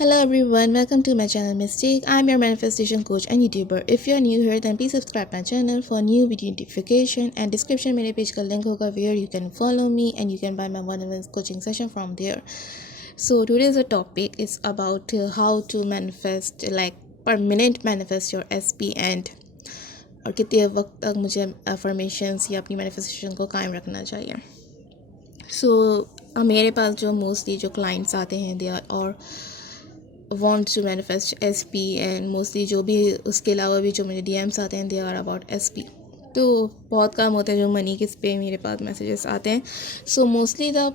Hello everyone, welcome to my channel Mistake. I'm your manifestation coach and YouTuber. If you're new here, then please subscribe my channel for new video notification and description मेरे page का link होगा where you can follow me and you can buy my one-on-one coaching session from there. So today's topic is about how to manifest permanent manifest your SP and और कितने वक्त तक मुझे affirmations या अपनी manifestation को कायम रखना चाहिए. So मेरे पास जो mostly जो clients आते हैं they are और want to manifest SP and mostly जो भी उसके अलावा भी जो मुझे DMs आते हैं they are about SP. तो बहुत काम होते हैं जो मनी किस पे मेरे पास मैसेजेस आते हैं. So mostly the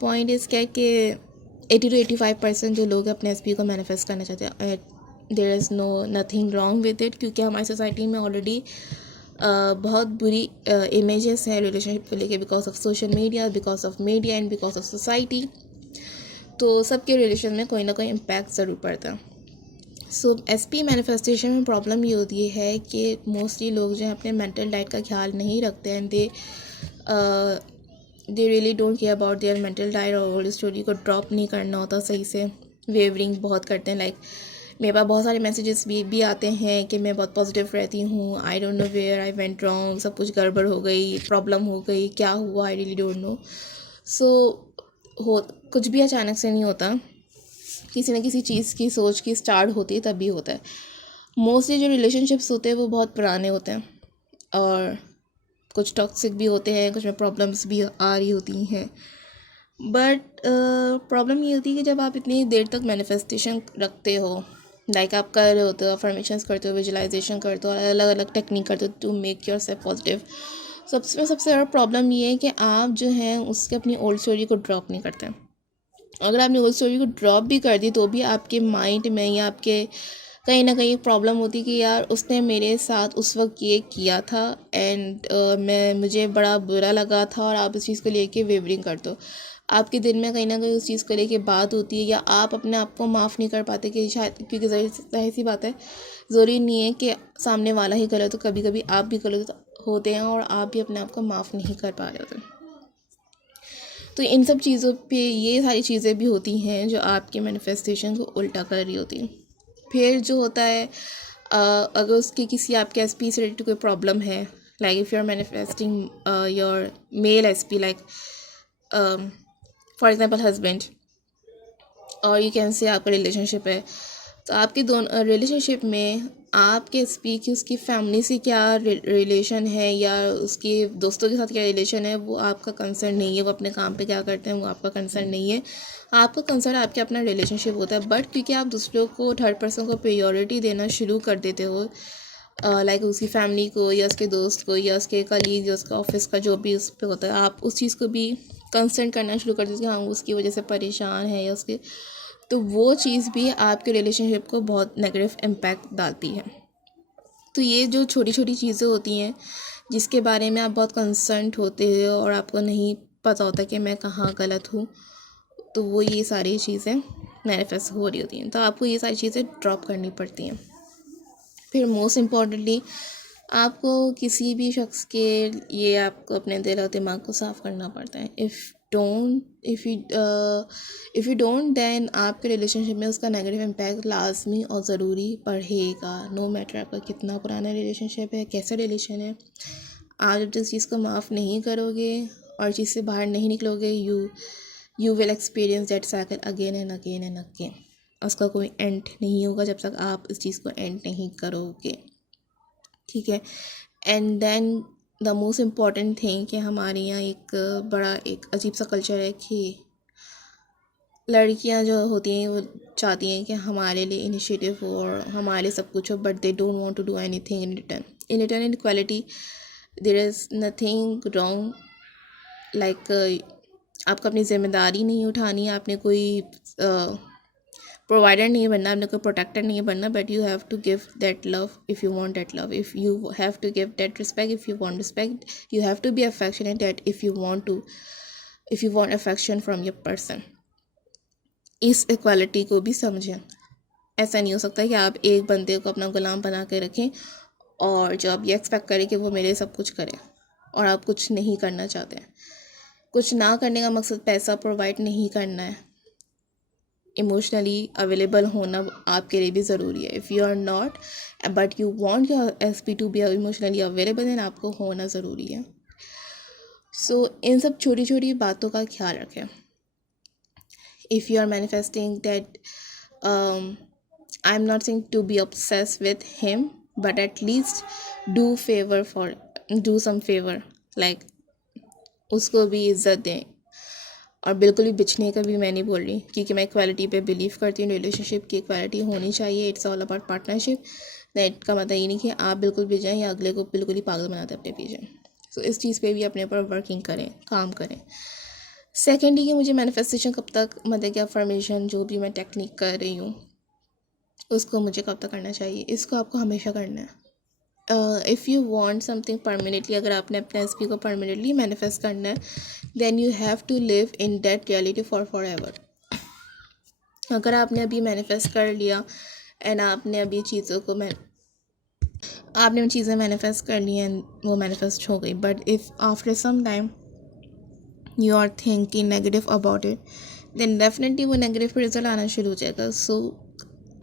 point is क्या कि 80 to 85% जो लोग अपने SP को मैनिफेस्ट करना चाहते हैं there is nothing wrong with it, क्योंकि हमारी सोसाइटी में ऑलरेडी बहुत बुरी इमेजेस हैं रिलेशनशिप को लेके because of social media, because of media and because of society. तो सबके रिलेशन में कोई ना कोई इम्पैक्ट ज़रूर पड़ता है. सो SP मैनिफेस्टेशन में प्रॉब्लम ये होती है कि मोस्टली लोग जो हैं अपने मेंटल डाइट का ख्याल नहीं रखते हैं. They really don't care about their mental diet और ओल्ड स्टोरी को ड्रॉप नहीं करना होता सही से. वेवरिंग बहुत करते हैं. मेरे पास बहुत सारे मैसेजेस भी आते हैं कि मैं बहुत पॉजिटिव रहती हूँ. I don't know where I went wrong, सब कुछ गड़बड़ हो गई, प्रॉब्लम हो गई, क्या हुआ, आई रियली डोंट नो. सो कुछ भी अचानक से नहीं होता. किसी न किसी चीज़ की सोच की स्टार्ट होती है तभी होता है. मोस्टली जो रिलेशनशिप्स होते हैं वो बहुत पुराने होते हैं और कुछ टॉक्सिक भी होते हैं, कुछ में प्रॉब्लम्स भी आ रही होती हैं. बट प्रॉब्लम ये होती है कि जब आप इतनी देर तक मैनिफेस्टेशन रखते हो, आप कर रहे होते हो, अफर्मेशंस करते हो, विजुलाइजेशन करते हो, अलग अलग टेक्निक करते हो to make yourself positive. सबसे बड़ा प्रॉब्लम ये है कि आप जो हैं उसके अपनी ओल्ड स्टोरी को ड्रॉप नहीं करते. अगर आपने ओल्ड स्टोरी को ड्रॉप भी कर दी तो भी आपके माइंड में या आपके कहीं ना कहीं प्रॉब्लम होती कि यार उसने मेरे साथ उस वक्त ये किया था एंड मुझे बड़ा बुरा लगा था, और आप उस चीज़ को लेके वेवरिंग करते हो. आपके दिल में कहीं ना कहीं उस चीज़ को लेके बात होती है या आप अपने आप को माफ़ नहीं कर पाते कि शायद, क्योंकि जाहिर सी बात है, ज़रूरी नहीं है कि सामने वाला ही गलत हो, कभी कभी आप भी गलत होते हैं और आप भी अपने आप को माफ़ नहीं कर पा रहे होते. तो इन सब चीज़ों पे ये सारी चीज़ें भी होती हैं जो आपके मैनिफेस्टेशन को उल्टा कर रही होती हैं. फिर जो होता है अगर उसके किसी आपके SP से रिलेटेड कोई प्रॉब्लम है, like if you are manifesting your male SP, like for example husband, और यू कैन से आपका रिलेशनशिप है, तो आपके दोनों रिलेशनशिप में आपके SP की उसकी फैमिली से क्या रिलेशन है या उसके दोस्तों के साथ क्या रिलेशन है, वो आपका कंसर्न नहीं है. वो अपने काम पे क्या करते हैं वो आपका कंसर्न नहीं है. आपका कंसर्न आपके अपना रिलेशनशिप होता है. बट क्योंकि आप दूसरों को, थर्ड पर्सन को प्रायोरिटी देना शुरू कर देते हो, लाइक उसकी फैमिली को या उसके दोस्त को या उसके कलीग या उसका ऑफिस का जो भी उस पर होता है, आप उस चीज़ को भी कंसर्न करना शुरू कर देते हो कि हाँ उसकी वजह से परेशान है या उसके, तो वो चीज़ भी आपके रिलेशनशिप को बहुत नेगेटिव इम्पैक्ट डालती है. तो ये जो छोटी छोटी चीज़ें होती हैं जिसके बारे में आप बहुत कंसर्न होते हो और आपको नहीं पता होता कि मैं कहाँ गलत हूँ, तो वो ये सारी चीज़ें मैनिफेस्ट हो रही होती हैं. तो आपको ये सारी चीज़ें ड्रॉप करनी पड़ती हैं. फिर मोस्ट इम्पॉर्टेंटली आपको किसी भी शख्स के लिए आपको अपने दिल और दिमाग को साफ़ करना पड़ता है. इफ़ यू डोंट देन आपके रिलेशनशिप में उसका नेगेटिव इम्पैक्ट लाजमी और ज़रूरी पड़ेगा. नो मैटर आपका कितना पुराना रिलेशनशिप है, कैसा रिलेशन है, आप जब जिस चीज़ को माफ़ नहीं करोगे और चीज़ से बाहर नहीं निकलोगे, you will experience that cycle again and again and again. उसका कोई एंड नहीं होगा जब तक आप इस चीज़ को एंड नहीं करोगे. ठीक है. And then the most important thing कि हमारे यहाँ एक अजीब सा कल्चर है कि लड़कियां जो होती हैं वो चाहती हैं कि हमारे लिए इनिशिएटिव हो और हमारे सब कुछ हो, but they don't want to do anything in return. In equality there is nothing wrong. Like आपको अपनी ज़िम्मेदारी नहीं उठानी, आपने कोई प्रोवाइडर नहीं बनना, आपने कोई प्रोटेक्टर नहीं बनना, but you have to give that love if you want that love, if you have to give that respect if you want respect, you have to be affectionate that if you want affection from your person. इस equality को भी समझें. ऐसा नहीं हो सकता कि आप एक बंदे को अपना गुलाम बना के रखें और जो आप ये एक्सपेक्ट करें कि वो मेरे सब कुछ करे और आप कुछ नहीं करना चाहते हैं. कुछ ना करने का मकसद पैसा प्रोवाइड नहीं करना है. इमोशनली अवेलेबल होना आपके लिए भी ज़रूरी है. If you are not but you want your SP to be emotionally available, then आपको होना ज़रूरी है. सो इन सब छोटी छोटी बातों का ख्याल रखें. If you are manifesting that, I am not saying to be obsessed with him, but at least do some favor, like उसको भी इज़्ज़त दें. और बिल्कुल भी बिछने का भी मैं नहीं बोल रही, क्योंकि मैं इक्वालिटी पे बिलीव करती हूँ. रिलेशनशिप की इक्वालिटी होनी चाहिए. It's all about partnership. That का मतलब ये नहीं कि आप बिल्कुल भी जाएँ या अगले को बिल्कुल ही पागल बनाते अपने पीछे. सो इस चीज़ पे भी अपने ऊपर वर्किंग करें, काम करें. सेकेंडली, मुझे मैनिफेस्टेशन कब तक, मतलब कि अफर्मेशन जो भी मैं टेक्निक कर रही हूँ उसको मुझे कब तक करना चाहिए? इसको आपको हमेशा करना है. If you want something permanently, अगर आपने अपने एसपी को परमानेंटली मैनिफेस्ट करना है, then you have to live in that reality forever. अगर आपने अभी मैनिफेस्ट कर लिया एंड आपने अभी चीज़ों को आपने वो चीज़ें मैनिफेस्ट कर ली एंड वो मैनिफेस्ट हो गई, but if after some time you are thinking negative about it, then definitely वो नेगेटिव रिजल्ट आना शुरू हो जाएगा. सो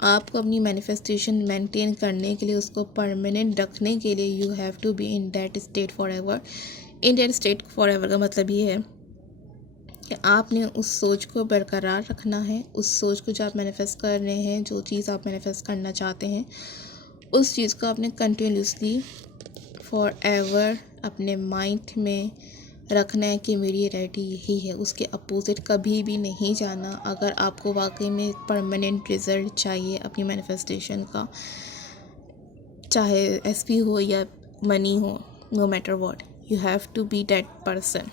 आपको अपनी मैनिफेस्टेशन मेंटेन करने के लिए, उसको परमानेंट रखने के लिए, you have to be in that state forever. In that state forever का मतलब ये है कि आपने उस सोच को बरकरार रखना है. उस सोच को जो आप मैनिफेस्ट कर रहे हैं, जो चीज़ आप मैनिफेस्ट करना चाहते हैं, उस चीज़ को आपने कंटिन्यूसली फॉर एवर अपने माइंड में रखना है कि मेरी रियलिटी यही है. उसके अपोजिट कभी भी नहीं जाना. अगर आपको वाकई में परमानेंट रिज़ल्ट चाहिए अपनी मैनिफेस्टेशन का, चाहे एसपी हो या मनी हो, no matter what, you have to be that person.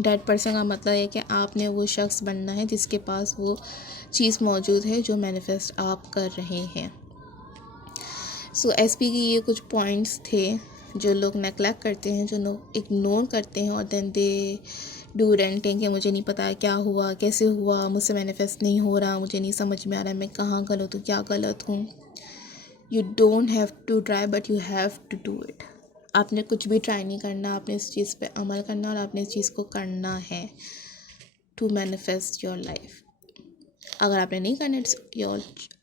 That person का मतलब है कि आपने वो शख्स बनना है जिसके पास वो चीज़ मौजूद है जो मैनिफेस्ट आप कर रहे हैं. सो एसपी की ये कुछ पॉइंट्स थे जो लोग नेगलेक्ट करते हैं, जो लोग इग्नोर करते हैं, और देन दे डू रेंटिंग कि मुझे नहीं पता क्या हुआ, कैसे हुआ, मुझसे मैनिफेस्ट नहीं हो रहा, मुझे नहीं समझ में आ रहा है मैं कहाँ गलत हूँ, क्या गलत हूँ. You don't have to try, but you have to do it. आपने कुछ भी ट्राई नहीं करना, आपने इस चीज़ पे अमल करना और आपने इस चीज़ को करना है टू मैनिफेस्ट योर लाइफ. अगर आपने नहीं करना, it's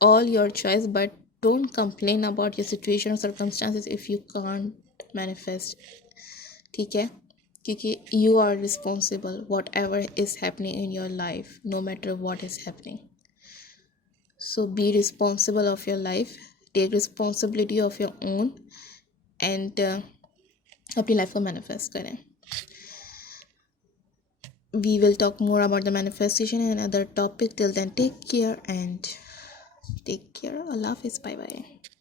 all your choice, but don't complain about your situation और circumstances if you can't manifest. ठीक है, क्योंकि you are responsible whatever is happening in your life, no matter what is happening. So be responsible of your life, take responsibility of your own, and अपनी life को manifest करें. We will talk more about the manifestation and another topic. Till then, take care and take care. Allah Hafiz. Bye bye.